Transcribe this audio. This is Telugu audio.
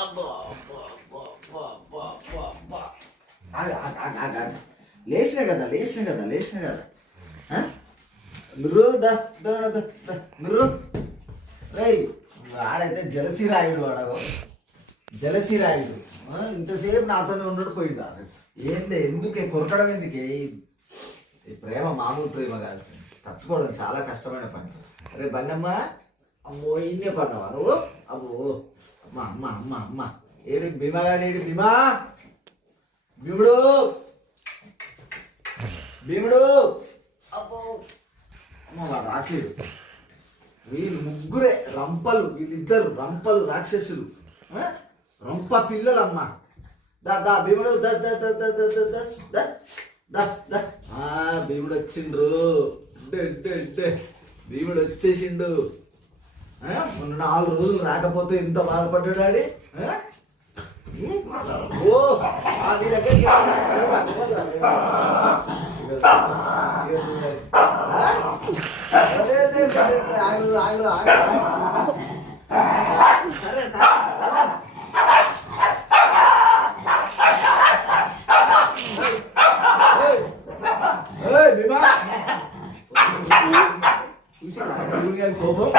అబ్బా అబ్బా అబ్బా అబ్బా అబ్బా అబ్బా అబ్బా. ఆగు. లేచినా కదా నుర్రు నుర్రు. రై ఆడైతే జలసి రాయుడు వాడగో, జలసి రాయుడు. ఇంతసేపు నాతోనే ఉండడు పోయిండు. ఏంది ఎందుకే కొరకడం, ఎందుకే ఈ ప్రేమ మామూలు ప్రేమ కాదు, తచ్చుకోవడం చాలా కష్టమైన పని. అరే బన్నమ్మ, అమ్మో ఇన్నే పన్నావా నువ్వు? అబ్బో అమ్మ అమ్మ అమ్మ అమ్మ. ఏడు భీమగాడు, ఏడు భీముడు అబ్బో అమ్మ వాడు రాట్లేదు. వీళ్ళు ముగ్గురే రంపలు, వీళ్ళిద్దరు రంపలు రాక్షసులు, రంప పిల్లలమ్మ. దా భీముడు భీముడు వచ్చిండ్రు. భీముడు వచ్చేసిండు. మొన్న 4 రోజులు రాకపోతే ఎంత బాధపడ్డాడు. ఓ నీ దగ్గరికి సరే భీమా కోపం